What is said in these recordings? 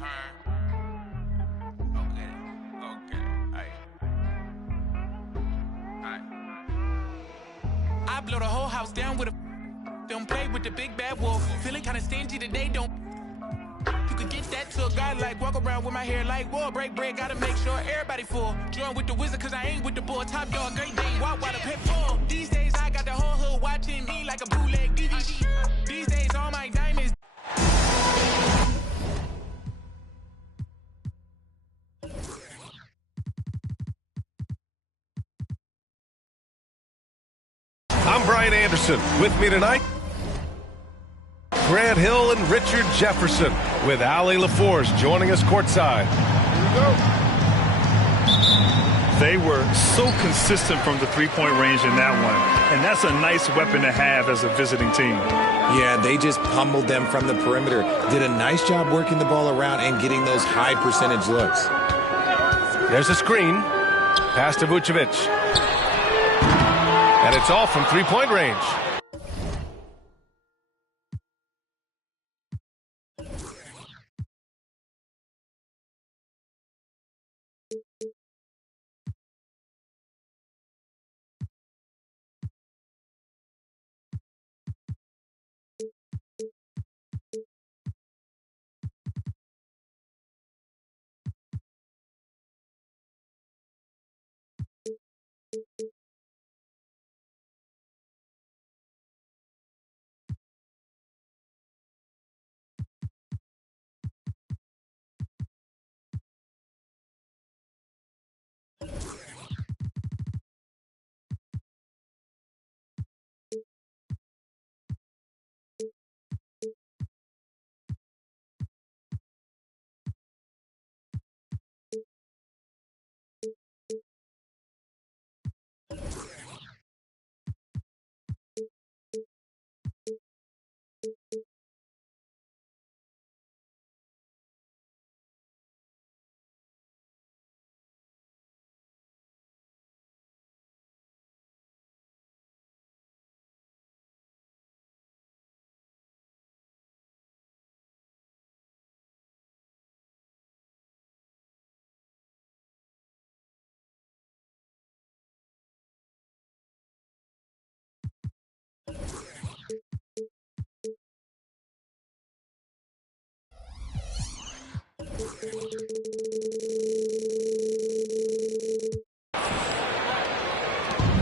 turn. Okay. Alright. I blow the whole house down with a. Don't play with the big bad wolf. Feeling kinda stingy today, don't. You could get that to a guy like walk around with my hair like whoa, break bread, gotta make sure everybody full. Join with the wizard cause I ain't with the bull. Top dog, great day, walk while the pit full. These days I got the whole hood watching me like a bootleg DVD. These days all my diamonds. I'm Brian Anderson. With me tonight, Grant Hill and Richard Jefferson, with Ali LaForce joining us courtside. Here we go. They were so consistent from the three-point range in that one, and that's a nice weapon to have as a visiting team. Yeah, they just pummeled them from the perimeter. Did a nice job working the ball around and getting those high percentage looks. There's a screen. Pass to Vucevic. And it's all from three-point range.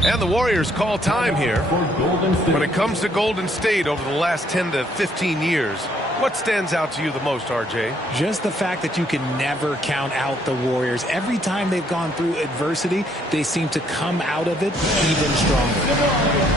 And the Warriors call time here. When it comes to Golden State over the last 10 to 15 years, what stands out to you the most, RJ? Just the fact that you can never count out the Warriors. Every time they've gone through adversity, they seem to come out of it even stronger.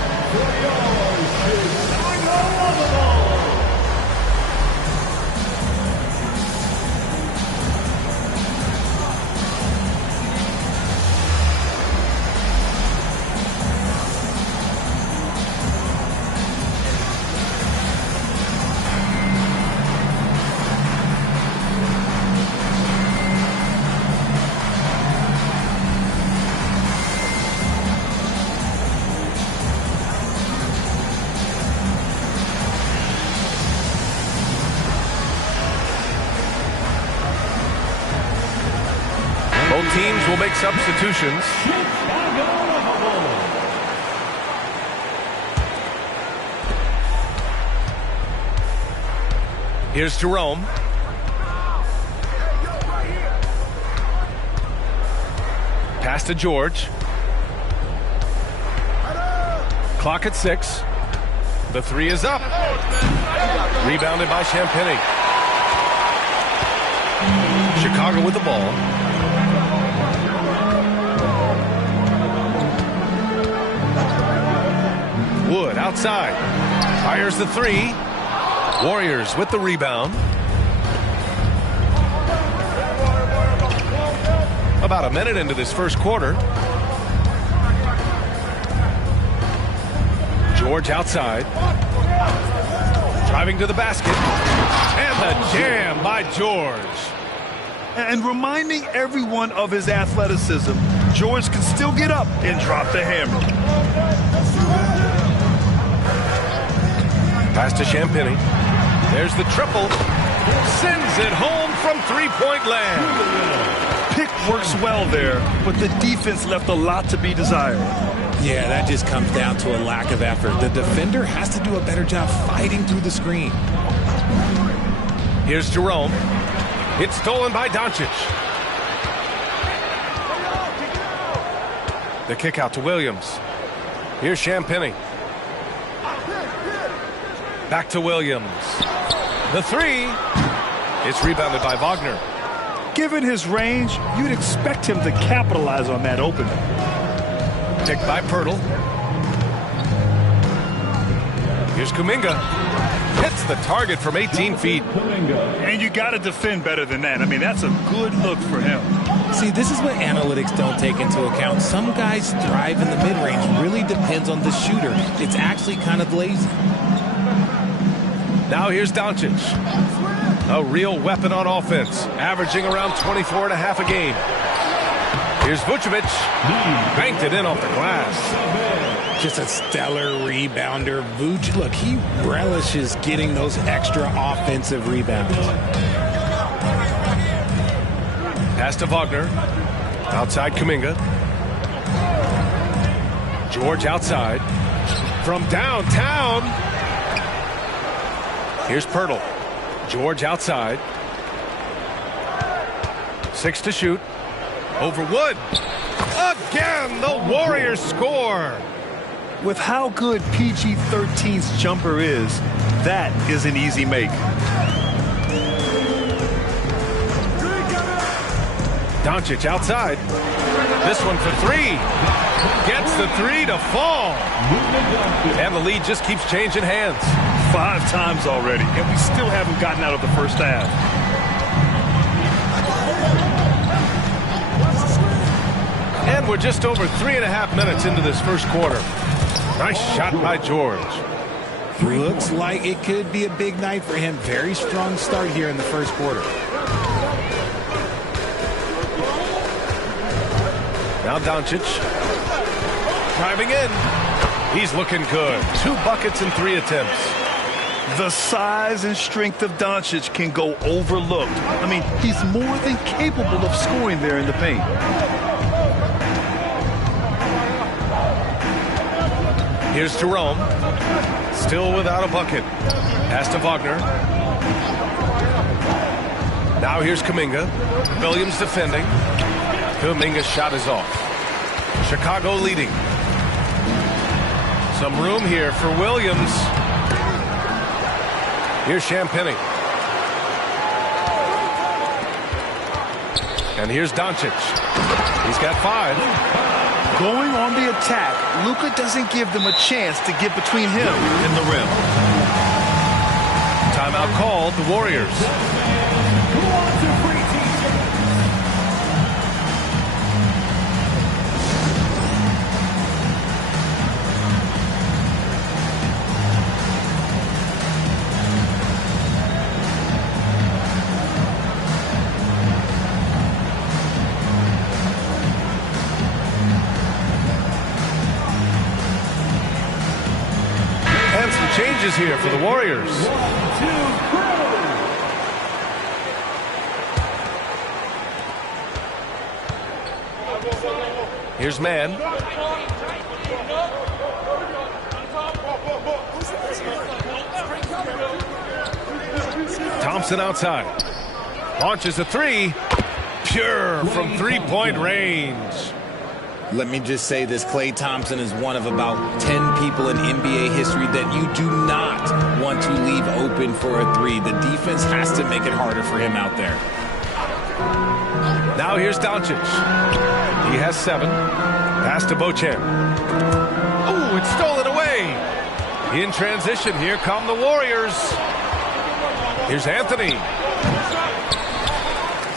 Both teams will make substitutions. Here's Jerome. Pass to George. Clock at 6. The three is up. Rebounded by Champagny. Chicago with the ball. Wood outside. Fires the three. Warriors with the rebound. About a minute into this first quarter. George outside. Driving to the basket. And the jam by George. And reminding everyone of his athleticism, George can still get up and drop the hammer. Pass to Champagny. There's the triple. Sends it home from from three-point land. Pick works well there, but the defense left a lot to be desired. Yeah, that just comes down to a lack of effort. The defender has to do a better job fighting through the screen. Here's Jerome. It's stolen by Doncic. The kick out to Williams. Here's Champagny. Back to Williams. The three. It's rebounded by Wagner. Given his range, you'd expect him to capitalize on that opening. Picked by Pirtle. Here's Kuminga. Hits the target from 18 feet. And you got to defend better than that. I mean, that's a good look for him. See, this is what analytics don't take into account. Some guys thrive in the mid-range. Really depends on the shooter. It's actually kind of lazy. Now here's Doncic. A real weapon on offense, averaging around 24.5 a game. Here's Vucevic. Banked it in off the glass. Just a stellar rebounder. Vucevic, look, he relishes getting those extra offensive rebounds. Pass to Wagner. Outside Kuminga. George outside. From downtown. Here's Pirtle. George outside. 6 to shoot. Over Wood. Again, the Warriors score. With how good PG-13's jumper is, that is an easy make. Doncic outside. This one for three. Gets the three to fall. And the lead just keeps changing hands. 5 times already, and we still haven't gotten out of the first half. And we're just over 3.5 minutes into this first quarter. Nice shot by George. Looks like it could be a big night for him. Very strong start here in the first quarter. Now Doncic. Driving in. He's looking good. 2 buckets and 3 attempts. The size and strength of Doncic can go overlooked. I mean, he's more than capable of scoring there in the paint. Here's Jerome. Still without a bucket. Pass to Wagner. Now here's Kuminga. Williams defending. Kuminga's shot is off. Chicago leading. Some room here for Williams. Here's Champagny. And here's Doncic. He's got 5. Going on the attack, Luka doesn't give them a chance to get between him and the rim. Timeout called, the Warriors. Changes here for the Warriors. Here's Mann. Thompson outside. Launches a 3. Pure from 3-point range. Let me just say this, Klay Thompson is one of about 10 people in NBA history that you do not want to leave open for a 3. The defense has to make it harder for him out there. Now here's Doncic. He has 7. Pass to Beauchamp. Oh, it's stolen away. In transition, here come the Warriors. Here's Anthony.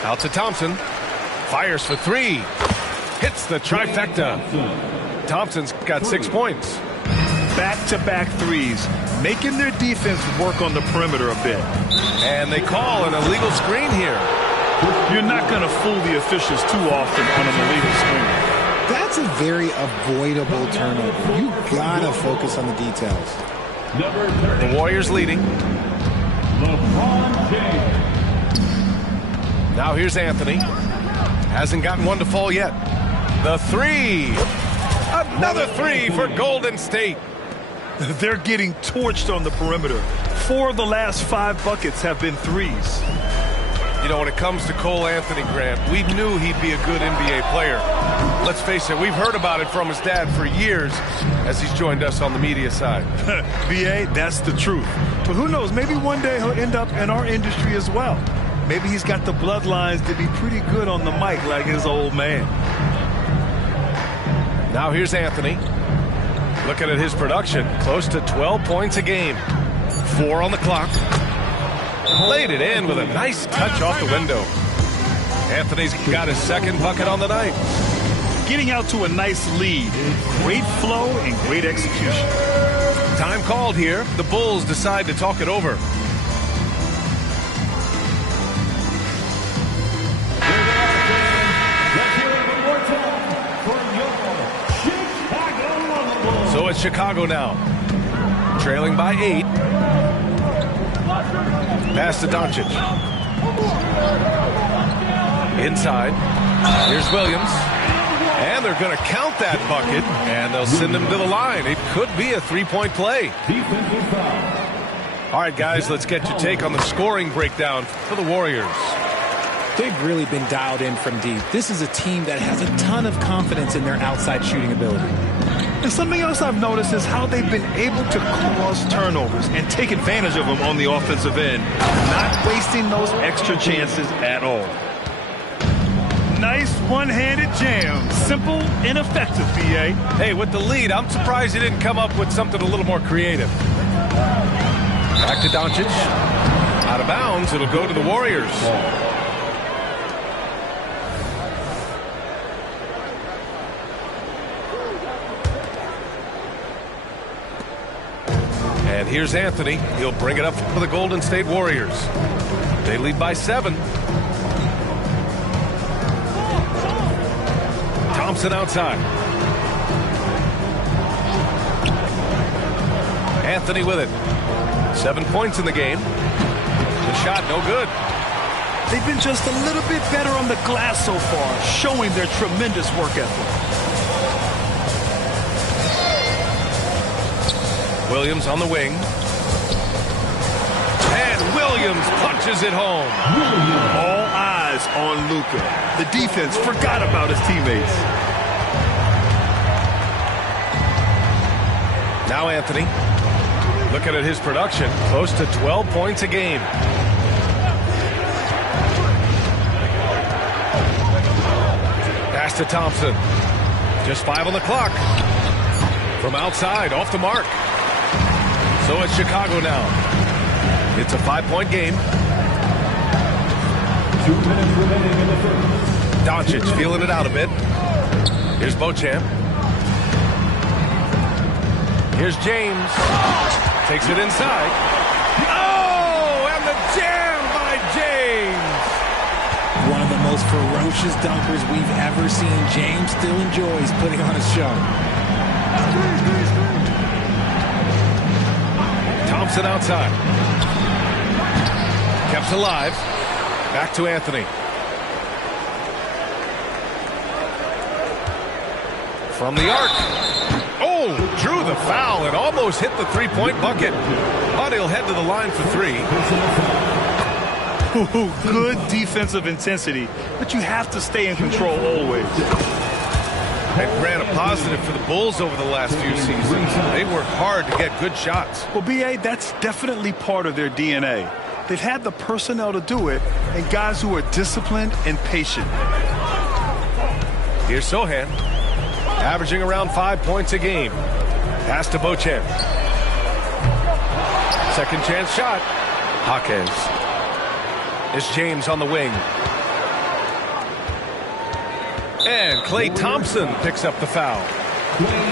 Out to Thompson. Fires for 3. Hits the trifecta. Thompson's got 6 points. Back-to-back threes, making their defense work on the perimeter a bit. And they call an illegal screen here. You're not going to fool the officials too often on an illegal screen. That's a very avoidable turnover. You gotta focus on the details. The Warriors leading. Now here's Anthony. Hasn't gotten one to fall yet. The three. Another three for Golden State. They're getting torched on the perimeter. 4 of the last 5 buckets have been threes. You know, when it comes to Cole Anthony, Grant, we knew he'd be a good NBA player. Let's face it, we've heard about it from his dad for years as he's joined us on the media side. BA, that's the truth. But who knows, maybe one day he'll end up in our industry as well. Maybe he's got the bloodlines to be pretty good on the mic like his old man. Now here's Anthony. Looking at his production, close to 12 points a game. 4 on the clock. Laid it in with a nice touch off the window. Anthony's got his second bucket on the night. Getting out to a nice lead. Great flow and great execution. Time called here. The Bulls decide to talk it over. So it's Chicago now. Trailing by 8. Pass to Doncic. Inside. Here's Williams. And they're going to count that bucket, and they'll send him to the line. It could be a three-point play. All right, guys, let's get your take on the scoring breakdown for the Warriors. They've really been dialed in from deep. This is a team that has a ton of confidence in their outside shooting ability. And something else I've noticed is how they've been able to cause turnovers and take advantage of them on the offensive end, not wasting those extra chances at all. Nice one-handed jam. Simple and effective, BA. Hey, with the lead, I'm surprised he didn't come up with something a little more creative. Back to Doncic. Out of bounds, it'll go to the Warriors. And here's Anthony. He'll bring it up for the Golden State Warriors. They lead by 7. Thompson outside. Anthony with it. 7 points in the game. The shot no good. They've been just a little bit better on the glass so far, showing their tremendous work ethic. Williams on the wing. And Williams punches it home. All eyes on Luka. The defense forgot about his teammates. Now Anthony. Looking at his production, close to 12 points a game. Pass to Thompson. Just 5 on the clock. From outside, off the mark. So it's Chicago now. It's a 5-point game. 2 minutes remaining in the first. Doncic feeling it out a bit. Here's Beauchamp. Here's James. Takes it inside. Oh, and the jam by James. One of the most ferocious dunkers we've ever seen. James still enjoys putting on a show. Thompson outside. Kept alive. Back to Anthony. From the arc. Oh, drew the foul and almost hit the three-point bucket. But he'll head to the line for 3. Ooh, good defensive intensity, but you have to stay in control always. And Grant, a positive for the Bulls over the last few seasons. They work hard to get good shots. Well, BA, that's definitely part of their DNA. They've had the personnel to do it, and guys who are disciplined and patient. Here's Sohan, averaging around 5 points a game. Pass to Beauchamp. Second chance shot. Jaquez. It's James on the wing. And Klay Thompson picks up the foul.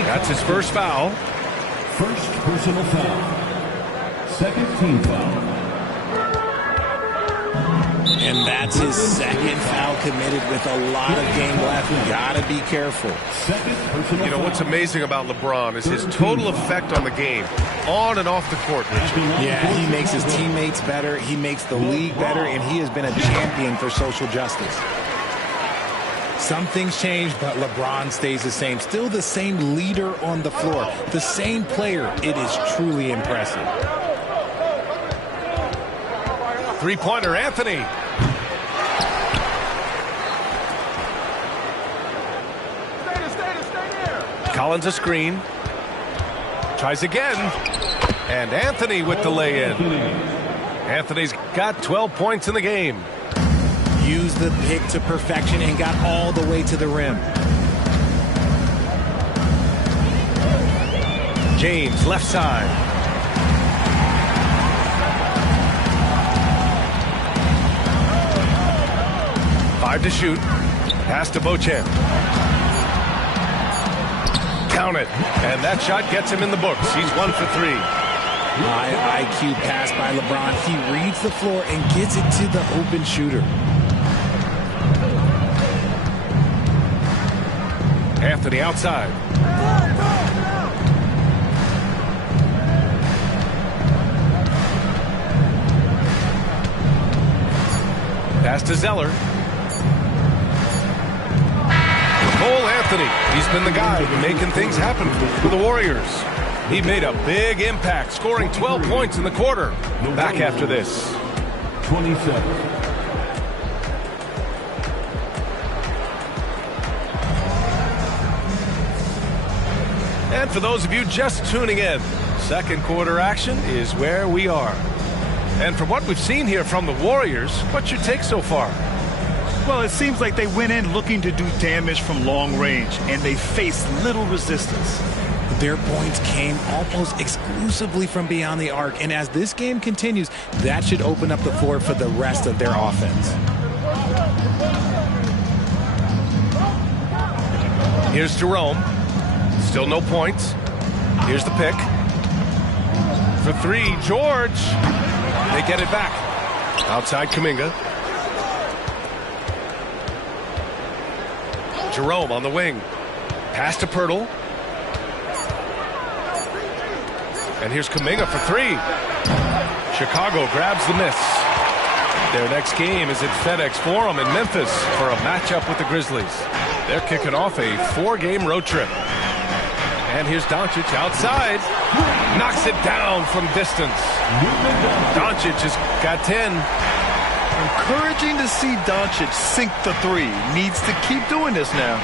That's his first foul. First personal foul. Second team foul. And that's his second foul committed with a lot of game left. You gotta be careful. You know, what's amazing about LeBron is his total effect on the game, on and off the court, Richard. Yeah, he makes his teammates better, he makes the league better, and he has been a champion for social justice. Some things change, but LeBron stays the same. Still the same leader on the floor, the same player. It is truly impressive. Three-pointer, Anthony. Collins a screen. Tries again. And Anthony with the lay-in. Anthony's got 12 points in the game. Used the pick to perfection and got all the way to the rim. James, left side. Five to shoot. Pass to Beauchamp. Count it. And that shot gets him in the books. He's 1 for 3. High IQ pass by LeBron. He reads the floor and gets it to the open shooter. Anthony outside. Pass to Zeller. Cole Anthony. He's been the guy making things happen for the Warriors. He made a big impact, scoring 12 points in the quarter. Back after this. 27. And for those of you just tuning in, second quarter action is where we are. And from what we've seen here from the Warriors, what's your take so far? Well, it seems like they went in looking to do damage from long range, and they faced little resistance. Their points came almost exclusively from beyond the arc, and as this game continues, that should open up the floor for the rest of their offense. Here's Jerome. Still no points. Here's the pick. For three, George. They get it back. Outside Kuminga. Jerome on the wing. Pass to Pirtle. And here's Kuminga for three. Chicago grabs the miss. Their next game is at FedEx Forum in Memphis for a matchup with the Grizzlies. They're kicking off a 4-game road trip. And here's Doncic outside. Knocks it down from distance. Doncic has got 10. Encouraging to see Doncic sink the three. Needs to keep doing this now.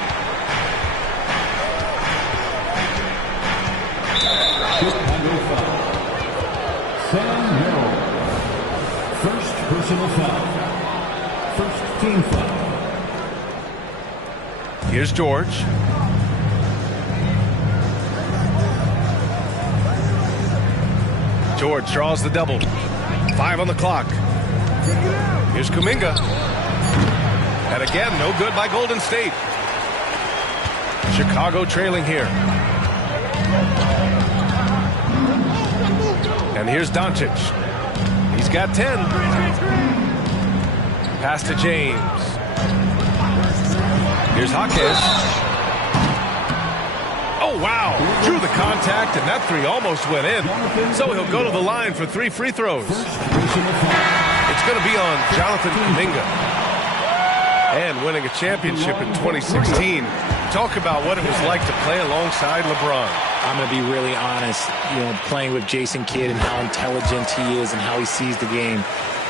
First personal foul. First team foul. Here's George. George draws the double. 5 on the clock. Here's Kuminga. And again, no good by Golden State. Chicago trailing here. And here's Doncic. He's got 10. Pass to James. Here's Hawkins. Oh, wow. Drew the contact, and that three almost went in. So he'll go to the line for 3 free throws. It's going to be on Jonathan Kuminga. And winning a championship in 2016. Talk about what it was like to play alongside LeBron. I'm going to be really honest, playing with Jason Kidd and how intelligent he is and how he sees the game.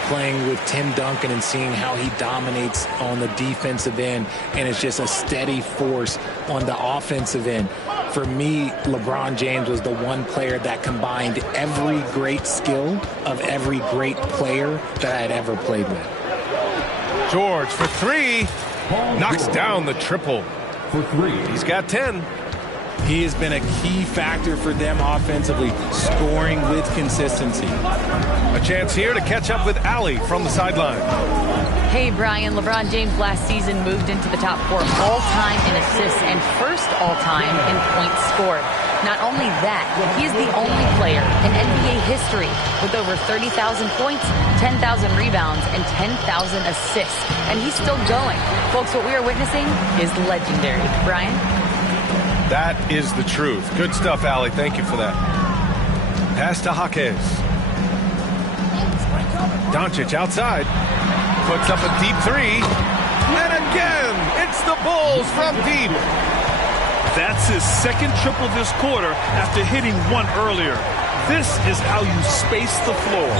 Playing with Tim Duncan and seeing how he dominates on the defensive end and is just a steady force on the offensive end. For me, LeBron James was the one player that combined every great skill of every great player that I had ever played with. George for three. Knocks down the triple. For three. He's got 10. He has been a key factor for them offensively, scoring with consistency. A chance here to catch up with Ali from the sideline. Hey, Brian, LeBron James last season moved into the top 4 all-time in assists and first all-time in points scored. Not only that, he is the only player in NBA history with over 30,000 points, 10,000 rebounds, and 10,000 assists. And he's still going. Folks, what we are witnessing is legendary. Brian? That is the truth. Good stuff, Allie. Thank you for that. Pass to Jaquez. Doncic outside. Puts up a deep 3. And again, it's the Bulls from deep. That's his second triple this quarter after hitting one earlier. This is how you space the floor.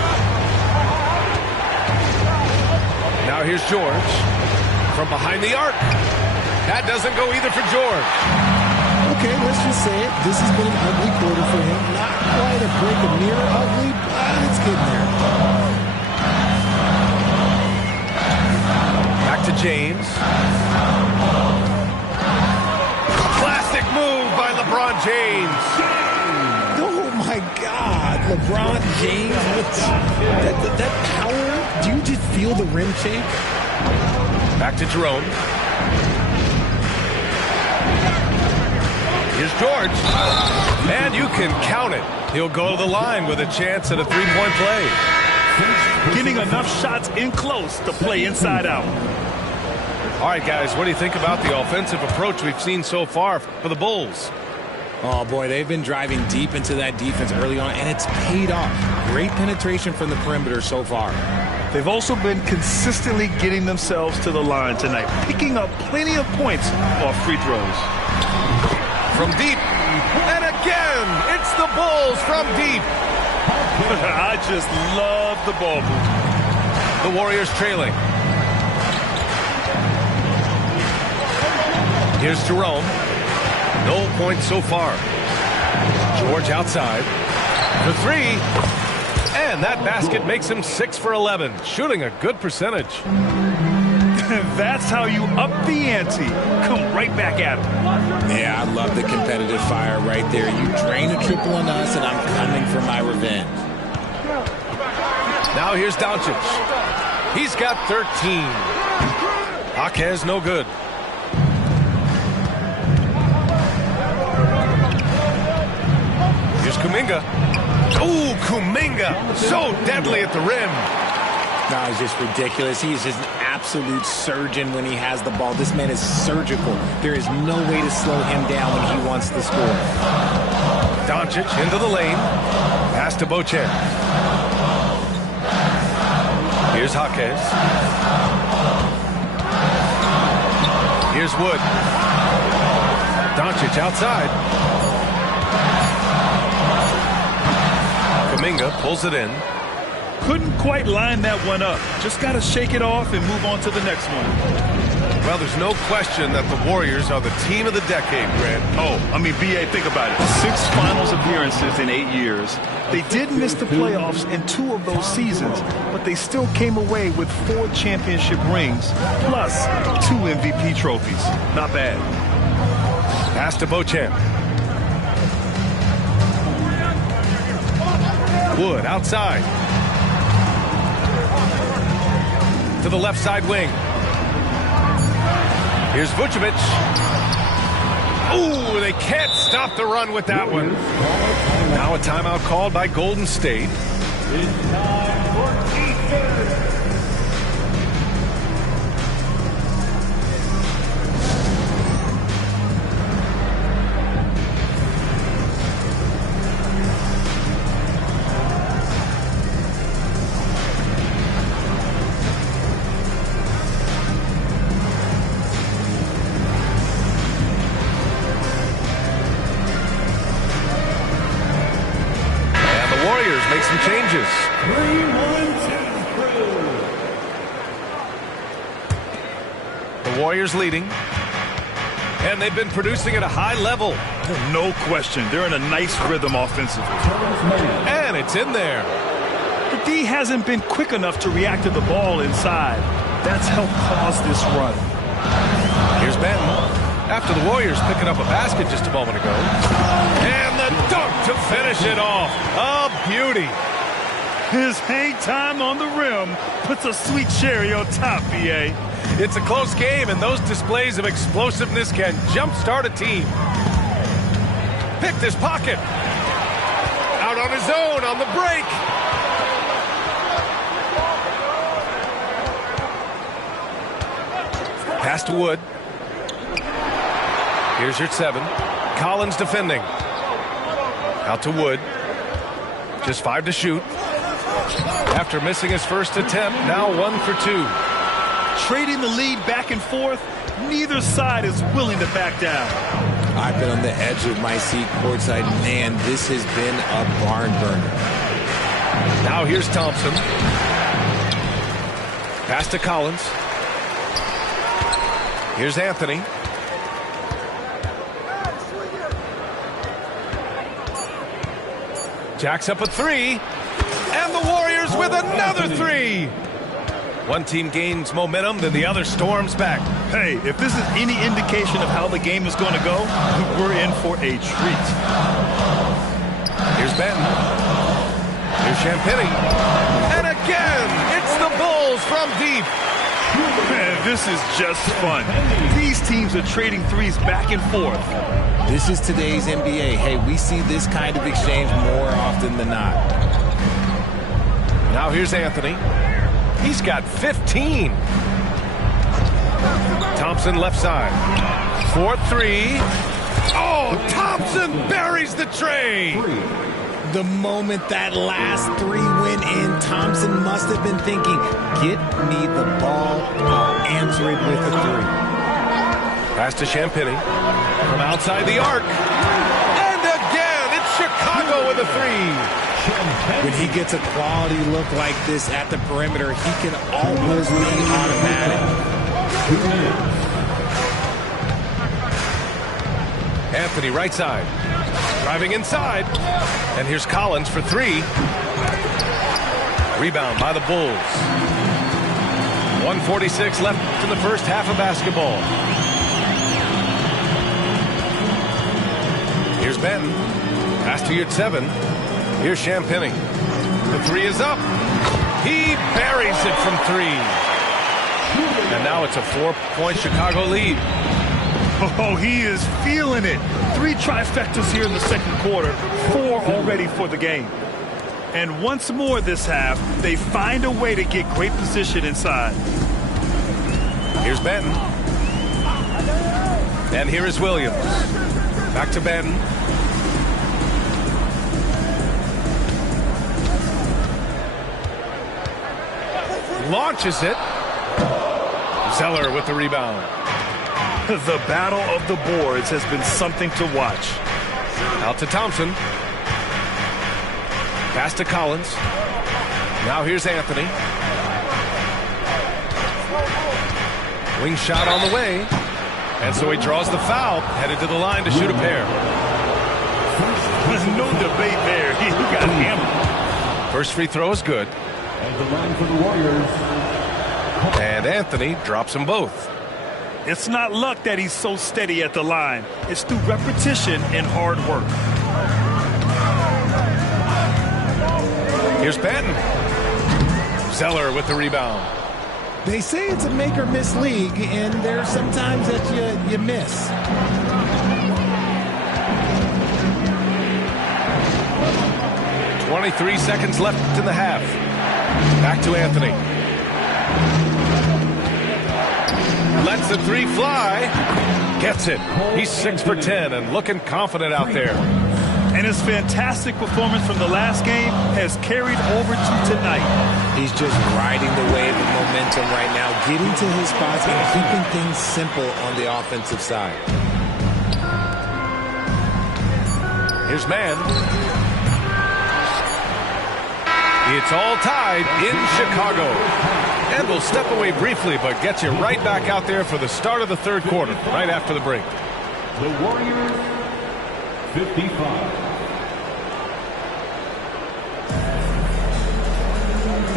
Now here's George from behind the arc. That doesn't go either for George. Okay, let's just say it. This has been an ugly quarter for him. Not quite a break of near ugly, but it's getting there. Back to James. Classic move by LeBron James. Oh, my God. LeBron James. That power. Do you just feel the rim shake? Back to Jerome. Here's George. And you can count it. He'll go to the line with a chance at a three-point play. Getting enough shots in close to play inside out. All right, guys, what do you think about the offensive approach we've seen so far for the Bulls? Oh, boy, they've been driving deep into that defense early on, and it's paid off. Great penetration from the perimeter so far. They've also been consistently getting themselves to the line tonight, picking up plenty of points off free throws. From deep, and again, it's the Bulls from deep. I just love the ball movement. The Warriors trailing. Here's Jerome. No points so far. George outside. The 3. And that basket makes him 6 for 11. Shooting a good percentage. That's how you up the ante. Come right back at him. Yeah, I love the competitive fire right there. You drain a triple on us, and I'm coming for my revenge. Now here's Doncic. He's got 13. Jaquez no good. Here's Kuminga. Ooh, Kuminga. So deadly at the rim. No, it's just ridiculous. He's just an absolute surgeon when he has the ball. This man is surgical. There is no way to slow him down when he wants to score. Doncic into the lane. Pass to Beauchamp. Here's Jaquez. Here's Wood. Doncic outside. Kuminga pulls it in. Couldn't quite line that one up. Just got to shake it off and move on to the next one. Well, there's no question that the Warriors are the team of the decade, Grant. Oh, I mean, B.A., think about it. 6 finals appearances in 8 years. They did miss the playoffs in 2 of those seasons, but they still came away with 4 championship rings, plus 2 MVP trophies. Not bad. Pass to Beauchamp. Wood outside. To the left side wing. Here's Vucevic. Ooh, they can't stop the run with that one. Now a timeout called by Golden State. Make some changes. The Warriors leading. And they've been producing at a high level. No question. They're in a nice rhythm offensively. And it's in there. The D hasn't been quick enough to react to the ball inside. That's helped cause this run. Here's Benton. After the Warriors picking up a basket just a moment ago. And the dunk to finish it off. A beauty. His hang time on the rim puts a sweet cherry on top, BA. It's a close game, and those displays of explosiveness can jumpstart a team. Picked his pocket. Out on his own on the break. Pass to Wood. Here's your 7. Collins defending. Out to Wood. Just 5 to shoot. After missing his first attempt, now 1 for 2. Trading the lead back and forth, neither side is willing to back down. I've been on the edge of my seat courtside. Man, this has been a barn burner. Now here's Thompson. Pass to Collins. Here's Anthony. Jacks up a 3. And the Warriors with another 3. One team gains momentum, then the other storms back. Hey, if this is any indication of how the game is going to go, we're in for a treat. Here's Ben. Here's Champagny. And again, it's the Bulls from deep. Man, this is just fun. These teams are trading threes back and forth. This is today's NBA. Hey, we see this kind of exchange more often than not. Now here's Anthony. He's got 15. Thompson left side. 4-3. Oh, Thompson buries the tray. The moment that last 3 went in, Thompson must have been thinking, get me the ball, I'll answer it with a 3. Pass to Champagny. From outside the arc. And again, it's Chicago with a 3. When he gets a quality look like this at the perimeter, he can almost be automatic. Anthony right side. Driving inside. And here's Collins for 3. Rebound by the Bulls. 1:46 left in the first half of basketball. Here's Benton. Pass to your 7. Here's Champagny. The 3 is up. He buries it from 3. And now it's a 4-point Chicago lead. Oh, he is feeling it. 3 trifectas here in the second quarter. 4 already for the game. And once more this half, they find a way to get great position inside. Here's Benton. And here is Williams. Back to Benton. Launches it. Zeller with the rebound. The battle of the boards has been something to watch. Out to Thompson. Pass to Collins. Now here's Anthony. Wing shot on the way. And so he draws the foul. Headed to the line to shoot a pair. There's no debate there. He got hammered. First free throw is good. And the line for the Warriors. And Anthony drops them both. It's not luck that he's so steady at the line. It's through repetition and hard work. Here's Benton. Zeller with the rebound. They say it's a make-or-miss league, and there's sometimes that you miss. .23 seconds left in the half. Back to Anthony. Lets the 3 fly. Gets it. He's 6 for 10 and looking confident out there. And his fantastic performance from the last game has carried over to tonight. He's just riding the wave of momentum right now, getting to his spots and keeping things simple on the offensive side. Here's Mann. It's all tied in Chicago. And we'll step away briefly, but get you right back out there for the start of the third quarter, right after the break. The Warriors, 55.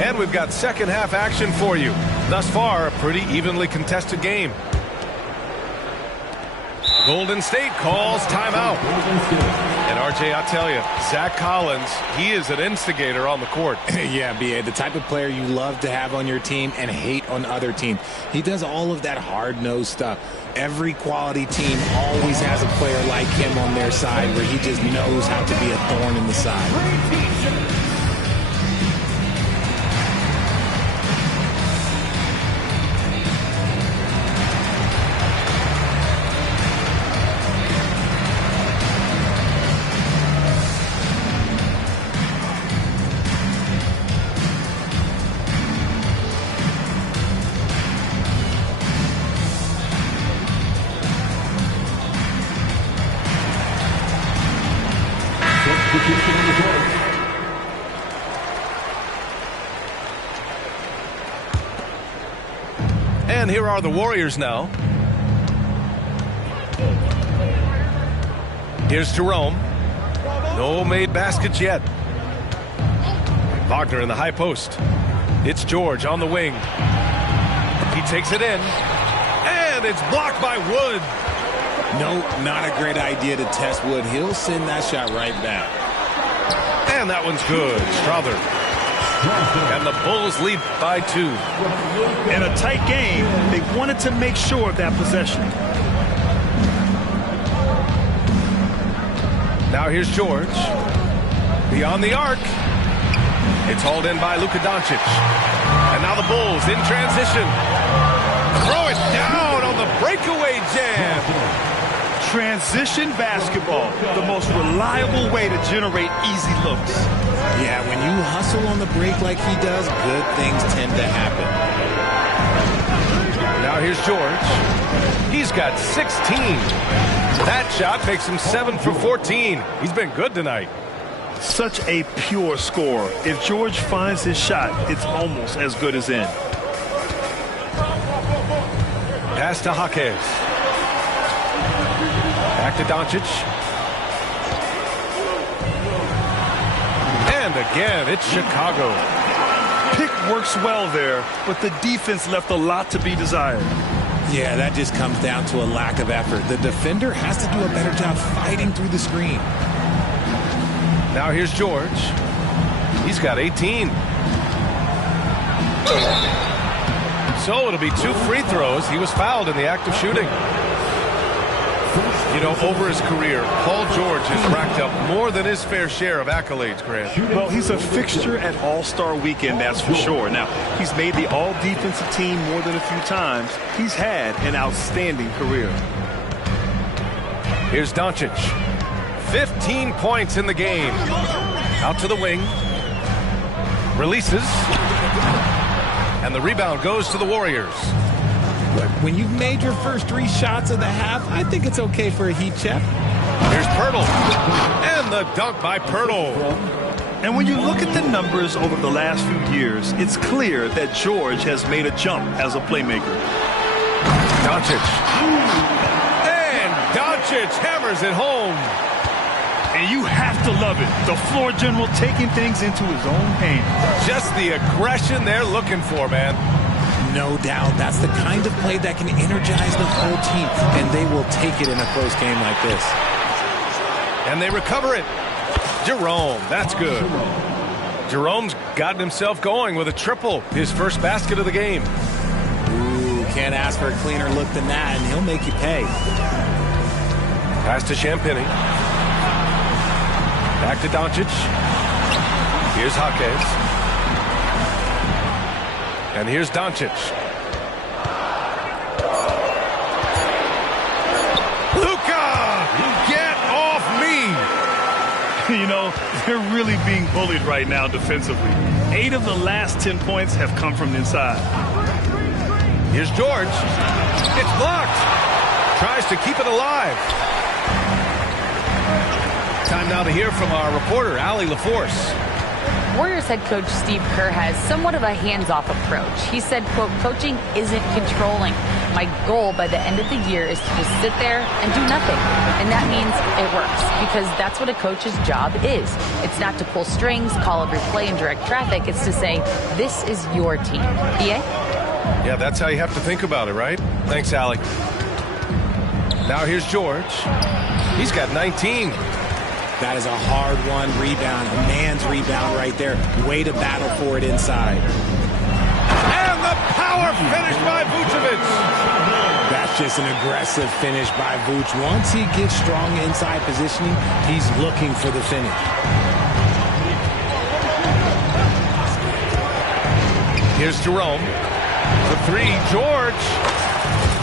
And we've got second half action for you. Thus far, a pretty evenly contested game. Golden State calls timeout. And RJ, I'll tell you, Zach Collins, he is an instigator on the court. Yeah, B.A., the type of player you love to have on your team and hate on other teams. He does all of that hard-nosed stuff. Every quality team always has a player like him on their side where he just knows how to be a thorn in the side. And here are the Warriors now. Here's Jerome. No made baskets yet. Wagner in the high post. It's George on the wing. He takes it in. And it's blocked by Wood. No, not a great idea to test Wood. He'll send that shot right back. And that one's good. Strother. And the Bulls lead by 2. In a tight game, they wanted to make sure of that possession. Now here's George. Beyond the arc. It's hauled in by Luka Doncic. And now the Bulls in transition. Throw it down on the breakaway jam. Transition basketball, the most reliable way to generate easy looks. Yeah, when you hustle on the break like he does, good things tend to happen. Now here's George. He's got 16. That shot makes him 7 for 14. He's been good tonight. Such a pure scorer. If George finds his shot, it's almost as good as in. Pass to Jaquez. Back to Doncic. And again, it's Chicago. Pick works well there, but the defense left a lot to be desired. Yeah, that just comes down to a lack of effort. The defender has to do a better job fighting through the screen. Now here's George. He's got 18. So it'll be 2 free throws. He was fouled in the act of shooting. You know, over his career, Paul George has racked up more than his fair share of accolades, Grant. Well, he's a fixture at All-Star Weekend, that's for sure. Now, he's made the All-Defensive team more than a few times. He's had an outstanding career. Here's Doncic. 15 points in the game. Out to the wing. Releases. And the rebound goes to the Warriors. Look, when you've made your first 3 shots of the half, I think it's okay for a heat check. Here's Pirtle. And the dunk by Pirtle. And when you look at the numbers over the last few years, it's clear that George has made a jump as a playmaker. Doncic. And Doncic hammers it home. And you have to love it. The floor general taking things into his own hands. Just the aggression they're looking for, man. No doubt. That's the kind of play that can energize the whole team, and they will take it in a close game like this. And they recover it. Jerome, that's good. Jerome's gotten himself going with a triple, his first basket of the game. Ooh, can't ask for a cleaner look than that, and he'll make you pay. Pass to Champagny. Back to Doncic. Here's Jaquez. And here's Doncic. Luka! Get off me! You know, they're really being bullied right now defensively. 8 of the last 10 points have come from inside. Here's George. It's blocked. Tries to keep it alive. Time now to hear from our reporter, Allie LaForce. Warriors head coach Steve Kerr has somewhat of a hands-off approach. He said, quote, coaching isn't controlling. My goal by the end of the year is to just sit there and do nothing. And that means it works because that's what a coach's job is. It's not to pull strings, call every play, and direct traffic. It's to say, this is your team. BA? Yeah, that's how you have to think about it, right? Thanks, Allie. Now here's George. He's got 19. That is a hard-won rebound, a man's rebound right there. Way to battle for it inside. And the power finish by Vucevic. That's just an aggressive finish by Vuce. Once he gets strong inside positioning, he's looking for the finish. Here's Jerome. The three, George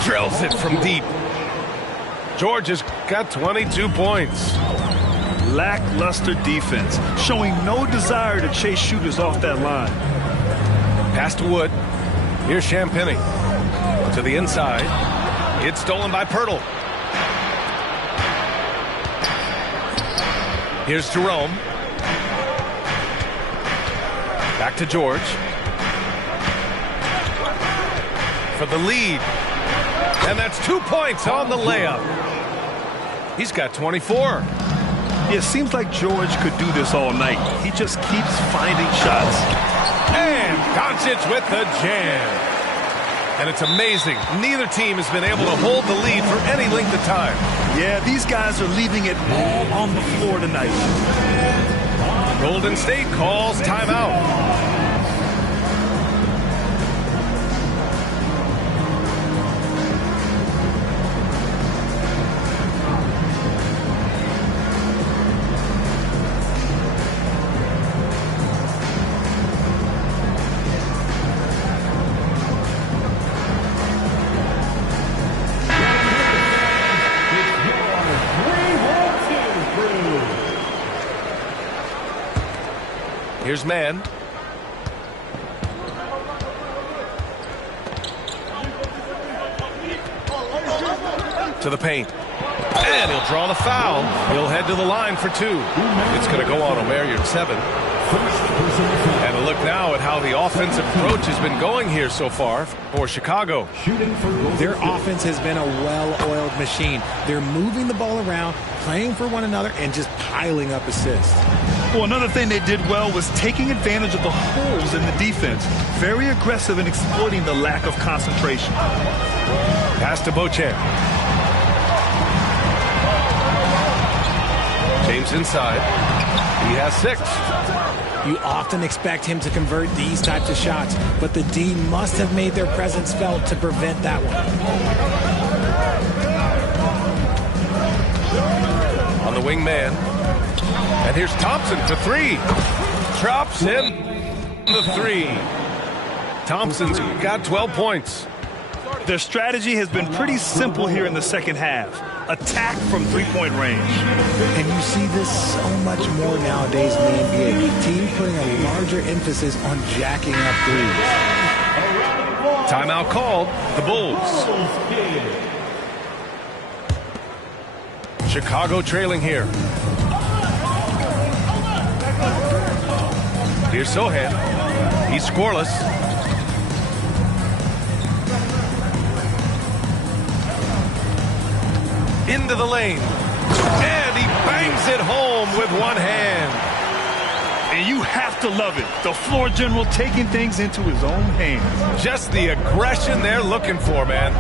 drills it from deep. George has got 22 points. Lackluster defense, showing no desire to chase shooters off that line. Pass to Wood. Here's Champagny. To the inside. It's stolen by Pirtle. Here's Jerome. Back to George. For the lead. And that's 2 points on the layup. He's got 24. It seems like George could do this all night. He just keeps finding shots. And Doncic with the jam. And it's amazing. Neither team has been able to hold the lead for any length of time. Yeah, these guys are leaving it all on the floor tonight. Golden State calls timeout. Here's man. To the paint. And he'll draw the foul. He'll head to the line for two. It's going to go on Omer, you're 7. And a look now at how the offensive approach has been going here so far for Chicago. Their offense has been a well-oiled machine. They're moving the ball around, playing for one another, and just piling up assists. Well, another thing they did well was taking advantage of the holes in the defense. Very aggressive in exploiting the lack of concentration. Pass to Beauchamp. James inside. He has 6. You often expect him to convert these types of shots, but the D must have made their presence felt to prevent that one. On the wing man. And here's Thompson for 3. Drops in the 3. Thompson's got 12 points. Their strategy has been pretty simple here in the second half. Attack from three-point range. And you see this so much more nowadays in the NBA. Teams putting a larger emphasis on jacking up threes. Timeout called. The Bulls. Chicago trailing here. Here's Sohan. He's scoreless. Into the lane. And he bangs it home with one hand. And you have to love it. The floor general taking things into his own hands. Just the aggression they're looking for, man.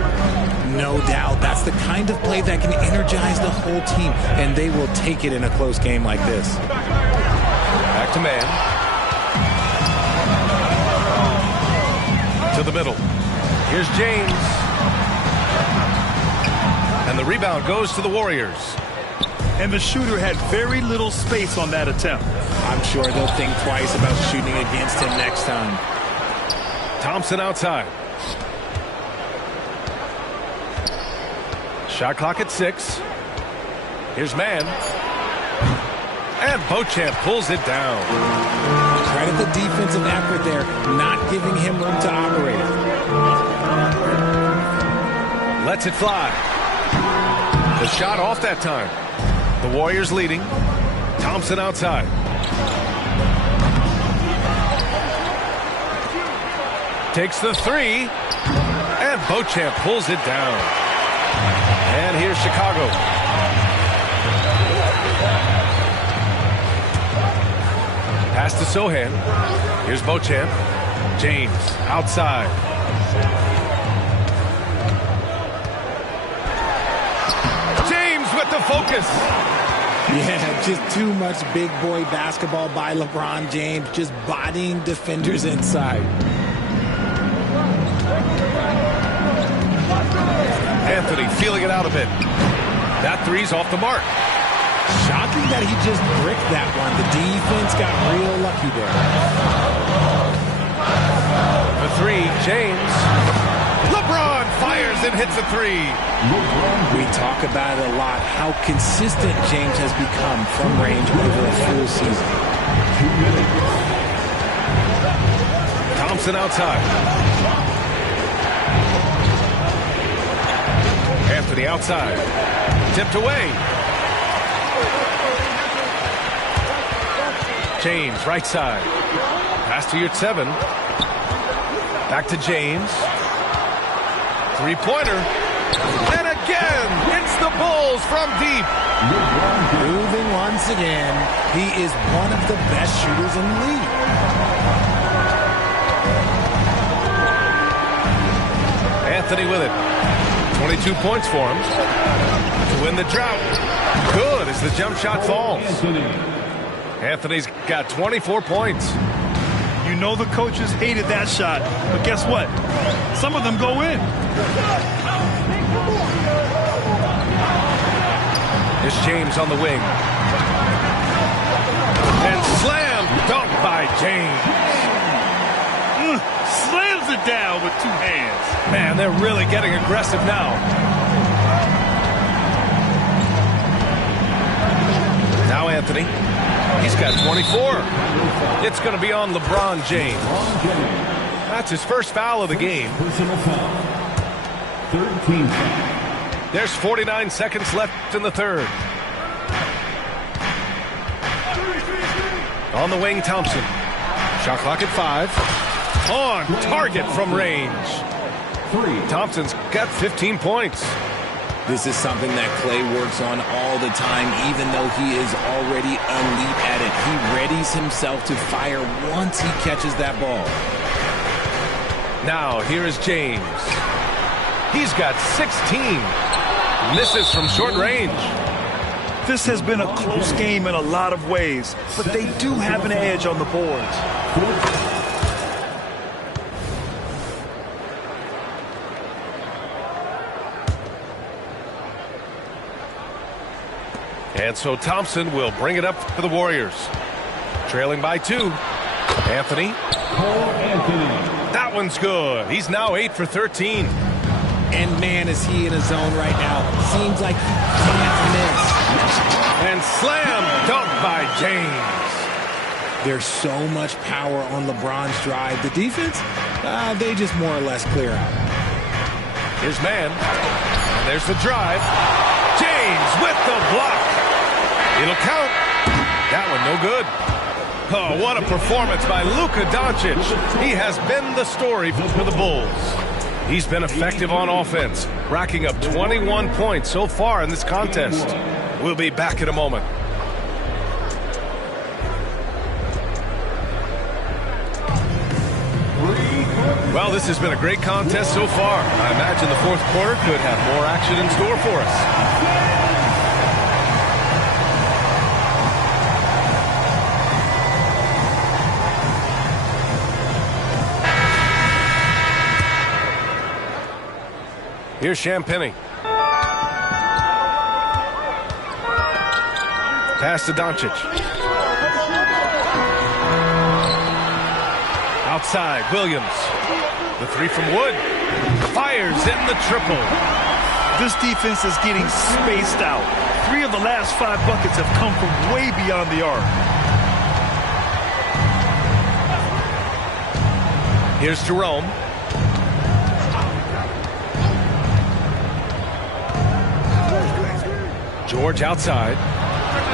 No doubt. That's the kind of play that can energize the whole team, and they will take it in a close game like this. Back to man. To the middle. Here's James. And the rebound goes to the Warriors. And the shooter had very little space on that attempt. I'm sure they'll think twice about shooting against him next time. Thompson outside. Shot clock at 6. Here's man. And Beauchamp pulls it down. Credit the defensive effort there, not giving him room to operate. Lets it fly. The shot off that time. The Warriors leading. Thompson outside. Takes the 3. And Beauchamp pulls it down. And here's Chicago. Pass to Sohan. Here's Beauchamp. James outside. James with the focus. Yeah, just too much big boy basketball by LeBron James, just bodying defenders inside. Anthony feeling it out a bit. That three's off the mark. Shocking that he just bricked that one. The defense got real lucky there. The three, James. LeBron fires and hits a three. We talk about it a lot, how consistent James has become from range over a full season. Thompson outside. Anthony outside. Tipped away. James, right side. Pass to your 7. Back to James. Three-pointer. And again, hits the Bulls from deep. Moving once again. He is one of the best shooters in the league. Anthony with it. 22 points for him. To win the drought. Good as the jump shot falls. Anthony's got 24 points. You know the coaches hated that shot, but guess what? Some of them go in. Here's James on the wing. And slam dunk by James. Slams it down with 2 hands. Man, they're really getting aggressive now. Now Anthony. He's got 24. It's going to be on LeBron James. That's his first foul of the game. Personal foul. 13. There's 49 seconds left in the third. On the wing, Thompson. Shot clock at 5. On target from range. Thompson's got 15 points. This is something that Klay works on all the time, even though he is already elite at it. He readies himself to fire once he catches that ball. Now, here is James. He's got 16. Misses from short range. This has been a close game in a lot of ways, but they do have an edge on the boards. And so Thompson will bring it up for the Warriors. Trailing by 2. Anthony. That one's good. He's now 8 for 13. And man, is he in a zone right now. Seems like he can't miss. And slam dunk by James. There's so much power on LeBron's drive. The defense, they just more or less clear out. Here's man. And there's the drive. James with the block. It'll count. That one no good. Oh, what a performance by Luka Doncic. He has been the story for the Bulls. He's been effective on offense, racking up 21 points so far in this contest. We'll be back in a moment. Well, this has been a great contest so far. I imagine the fourth quarter could have more action in store for us. Here's Champagny. Pass to Doncic. Outside, Williams. The three from Wood. Fires in the triple. This defense is getting spaced out. 3 of the last 5 buckets have come from way beyond the arc. Here's Jerome. George outside.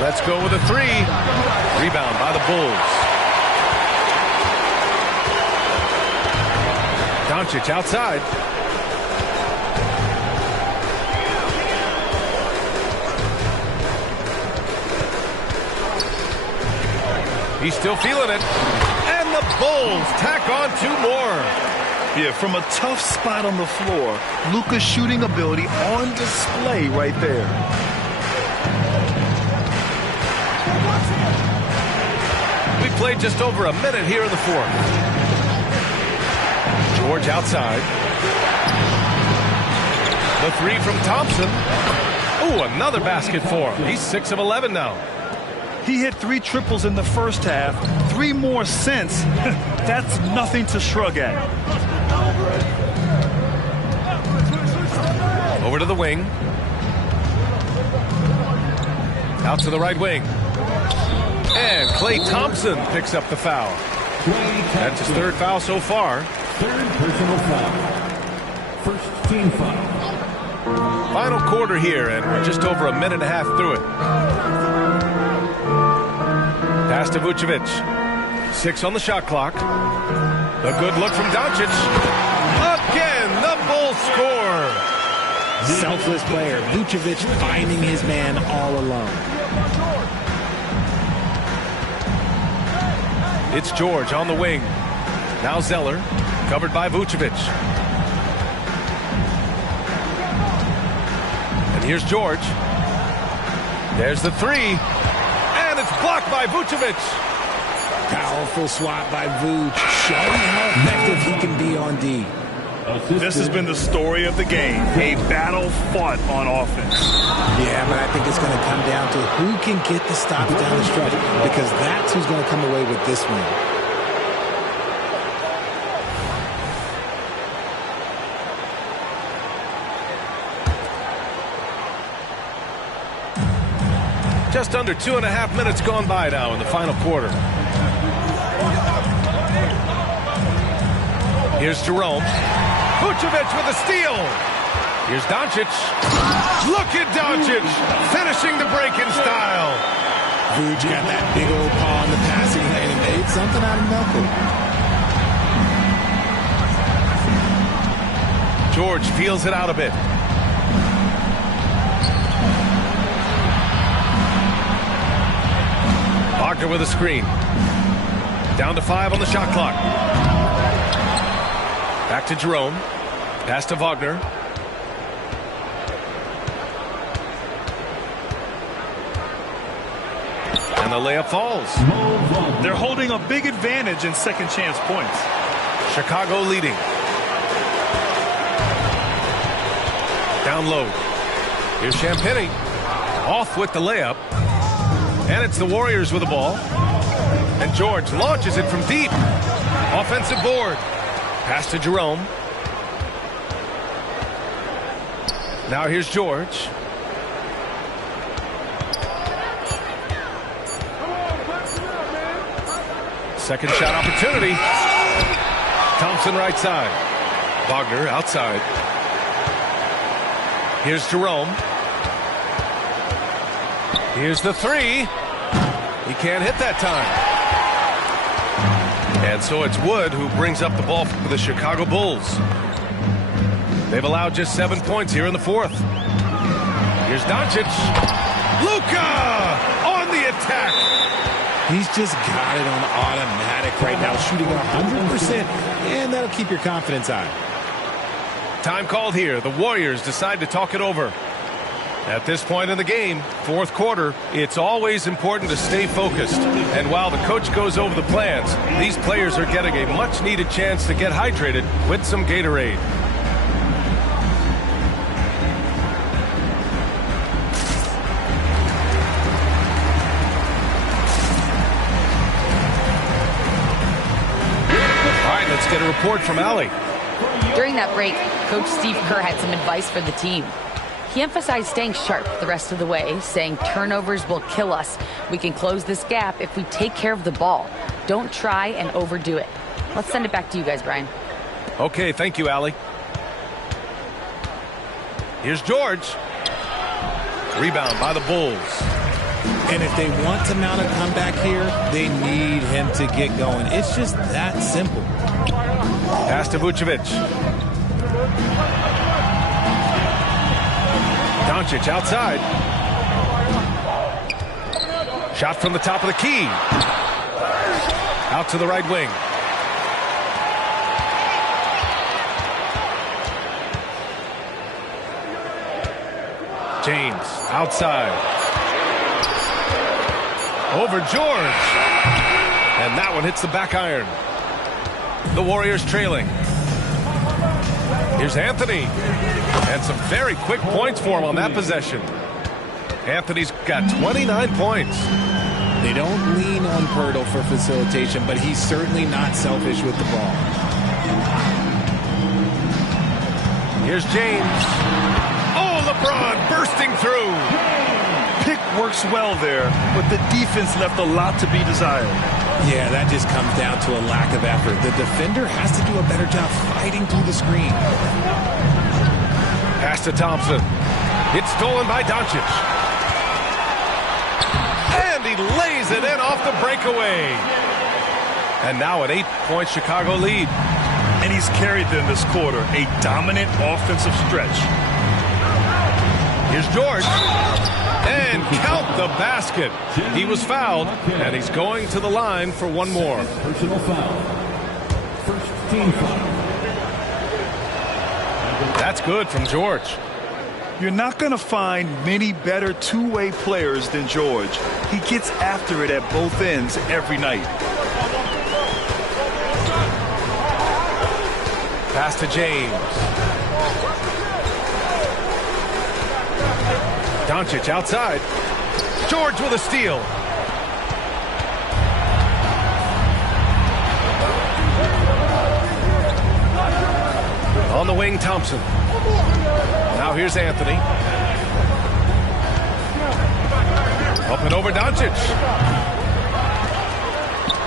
Let's go with a 3. Rebound by the Bulls. Doncic outside. He's still feeling it. And the Bulls tack on 2 more. Yeah, from a tough spot on the floor, Luka's shooting ability on display right there. We played just over a minute here in the fourth. George outside. The three from Thompson. Ooh, another basket for him. He's 6 of 11 now. He hit 3 triples in the first half, 3 more since. That's nothing to shrug at. Over to the wing. Out to the right wing. And Klay Thompson picks up the foul. That's his 3rd foul so far. 3rd personal foul. First team foul. Final quarter here, and we're just over a minute and a half through it. Pass to Vucevic. 6 on the shot clock. A good look from Doncic. Again, the Bulls score. Selfless player. Vucevic finding his man all alone. It's George on the wing. Now Zeller, covered by Vucevic. And here's George. There's the 3. And it's blocked by Vucevic. Powerful swat by Vuce, showing how effective he can be on D. This has been the story of the game. A battle fought on offense. Yeah, but I think it's going to come down to who can get the stops down the stretch, because that's who's going to come away with this win. Just under 2.5 minutes gone by now in the final quarter. Here's Jerome. Vucevic with a steal. Here's Doncic. Look at Doncic finishing the break in style. Vuce got that big old paw in the passing lane and made something out of nothing. George feels it out a bit. Wagner with a screen. Down to 5 on the shot clock. Back to Jerome. Pass to Wagner. And the layup falls. They're holding a big advantage in second chance points. Chicago leading. Down low. Here's Champagnie. Off with the layup. And it's the Warriors with the ball. And George launches it from deep. Offensive board. Pass to Jerome. Now here's George. Second shot opportunity. Thompson right side. Wagner outside. Here's Jerome. Here's the 3. He can't hit that time. And so it's Wood who brings up the ball for the Chicago Bulls. They've allowed just 7 points here in the fourth. Here's Doncic. Luka on the attack. He's just got it on automatic right now, shooting 100%, and that'll keep your confidence high. Time called here. The Warriors decide to talk it over. At this point in the game, fourth quarter, it's always important to stay focused. And while the coach goes over the plans, these players are getting a much-needed chance to get hydrated with some Gatorade. All right, let's get a report from Allie. During that break, Coach Steve Kerr had some advice for the team. He emphasized staying sharp the rest of the way, saying turnovers will kill us. We can close this gap if we take care of the ball. Don't try and overdo it. Let's send it back to you guys, Brian. Okay, thank you, Allie. Here's George. Rebound by the Bulls. And if they want to mount a comeback here, they need him to get going. It's just that simple. Pass to Vucevic. Doncic outside. Shot from the top of the key. Out to the right wing. James outside. Over George. And that one hits the back iron. The Warriors trailing. Here's Anthony. And some very quick points for him on that possession. Anthony's got 29 points. They don't lean on Pirtle for facilitation, but he's certainly not selfish with the ball. Here's James. Oh, LeBron bursting through. Pick works well there, but the defense left a lot to be desired. Yeah, that just comes down to a lack of effort. The defender has to do a better job fighting through the screen. Pass to Thompson. It's stolen by Doncic. And he lays it in off the breakaway. And now an 8-point Chicago lead. And he's carried them this quarter, a dominant offensive stretch. Here's George. And count the basket. He was fouled, and he's going to the line for one more. Personal foul. First team foul. That's good from George. You're not going to find many better two-way players than George. He gets after it at both ends every night. Pass to James. Doncic outside. George with a steal. On the wing, Thompson. Now here's Anthony. Up and over Doncic.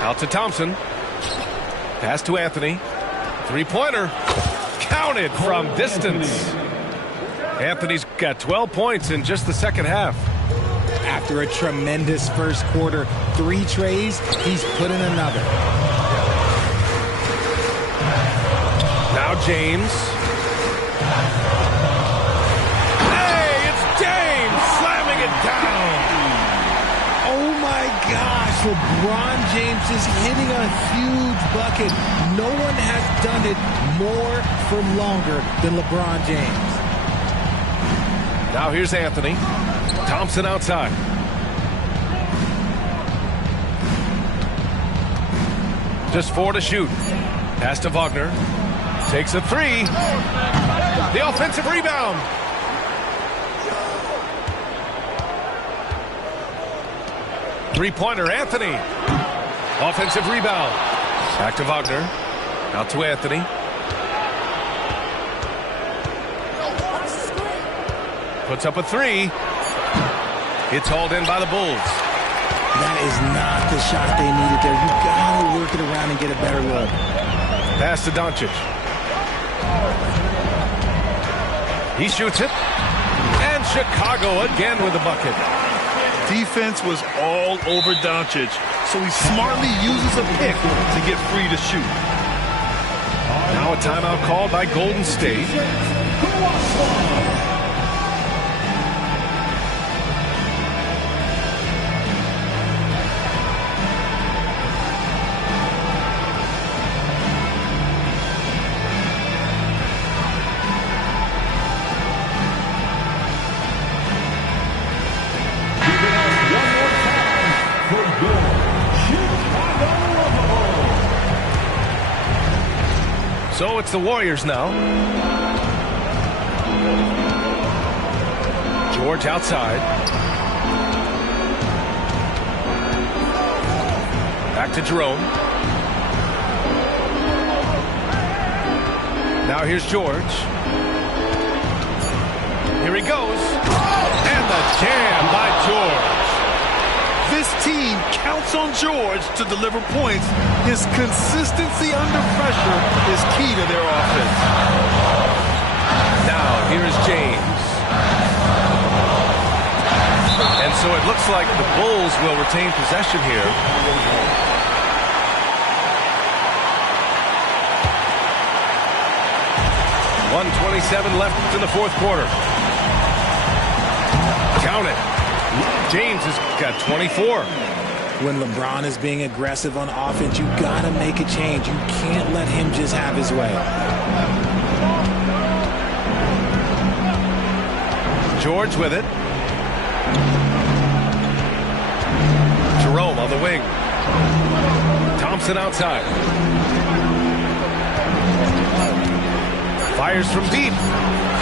Out to Thompson. Pass to Anthony. Three-pointer. Counted from distance. Anthony's got 12 points in just the second half. After a tremendous first quarter, 3 trays, he's put in another. Now James. Hey, it's James slamming it down. Oh my gosh, LeBron James is hitting a huge bucket. No one has done it more for longer than LeBron James. Now here's Anthony. Thompson outside. Just 4 to shoot. Pass to Wagner. Takes a 3. The offensive rebound. Three-pointer, Anthony. Offensive rebound. Back to Wagner. Out to Anthony. Puts up a 3. It's hauled in by the Bulls. That is not the shot they needed there. You gotta work it around and get a better look. Pass to Doncic. He shoots it. And Chicago again with a bucket. Defense was all over Doncic, so he smartly uses a pick to get free to shoot. Now a timeout called by Golden State. So it's the Warriors now. George outside. Back to Jerome. Now here's George. Here he goes. And the jam by George. This team counts on George to deliver points. His consistency under pressure is key to their offense. Now, here is James. And so it looks like the Bulls will retain possession here. .127 left in the fourth quarter. Count it. James has got 24. When LeBron is being aggressive on offense, you gotta make a change. You can't let him just have his way. George with it. Jerome Now the wing. Thompson outside. Fires from deep.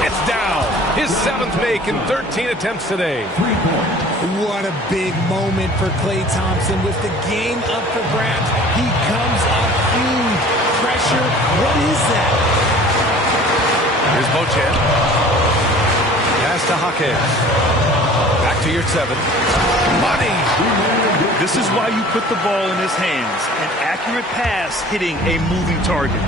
It's down. His 7th make in 13 attempts today. What a big moment for Klay Thompson with the game up for grabs. He comes up huge. Pressure. What is that? Here's Beauchamp. Pass to Jaquez. Back to your 7. Money. This is why you put the ball in his hands. An accurate pass hitting a moving target.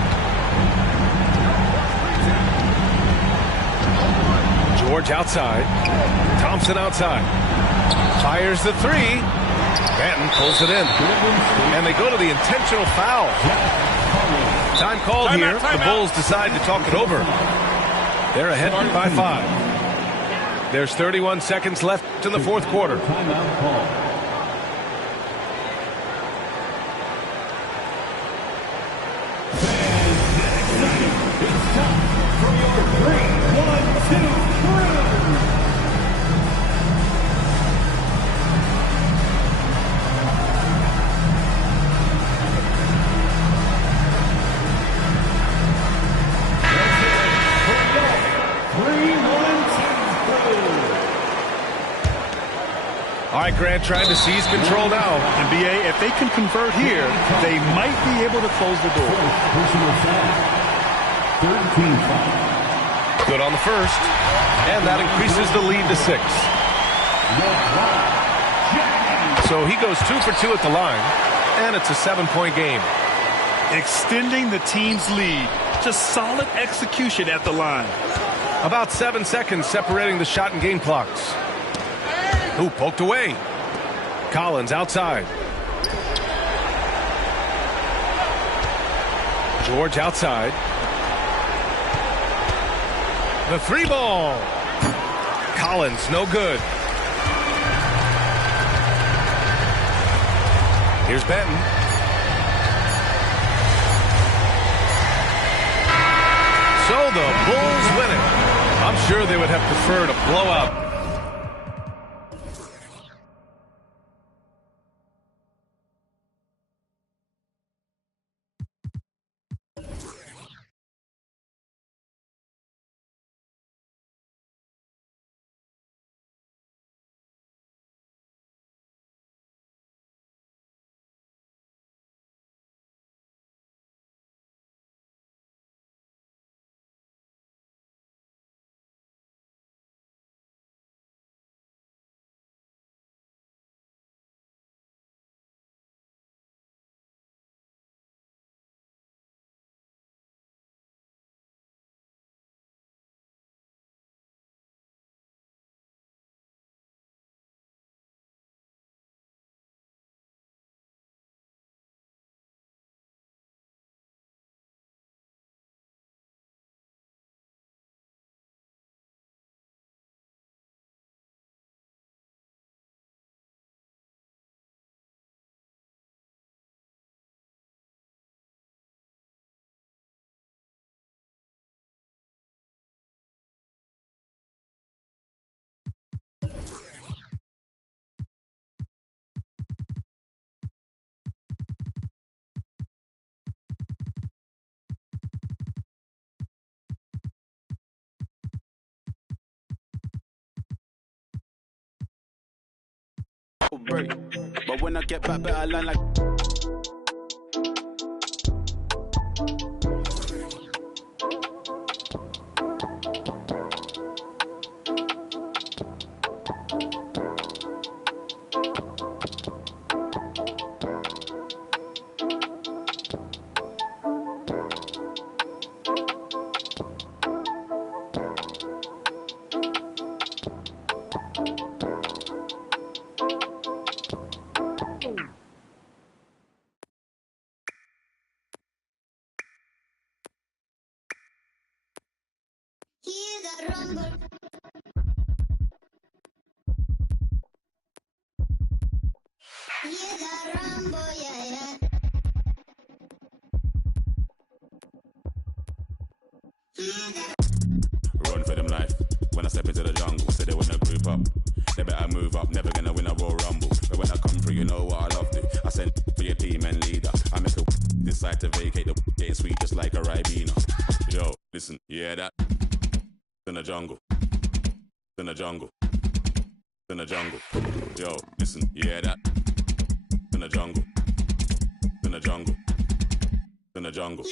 George outside. Thompson outside. Fires the 3. Banton pulls it in. And they go to the intentional foul. Time called here. The Bulls decide to talk it over. They're ahead by 5. There's 31 seconds left in the 4th quarter. Timeout call. It's time for your 3, 1, 2, 3. All right, Grant trying to seize control now. NBA, if they can convert here, they might be able to close the door. Personal foul. 13 foul. Good on the first. And that increases the lead to 6. So he goes 2 for 2 at the line. And it's a 7-point game. Extending the team's lead. Just solid execution at the line. About 7 seconds separating the shot and game clocks. Ooh, poked away. Collins outside. George outside. The 3 ball. Collins, no good. Here's Benton. So the Bulls win it. I'm sure they would have preferred a blowout. Break. But when I get back, better line like. Run for them life. When I step into the jungle, say they wanna group up. they better move up. Never gonna win a Royal Rumble. But when I come through, you know what I love to. I send for your team and leader. I make a decide to vacate the getting sweet just like a Ribena. Yo, listen, you hear that? In the jungle. In the jungle. In the jungle. Yo, listen, you hear that? In the jungle. In the jungle. In the jungle.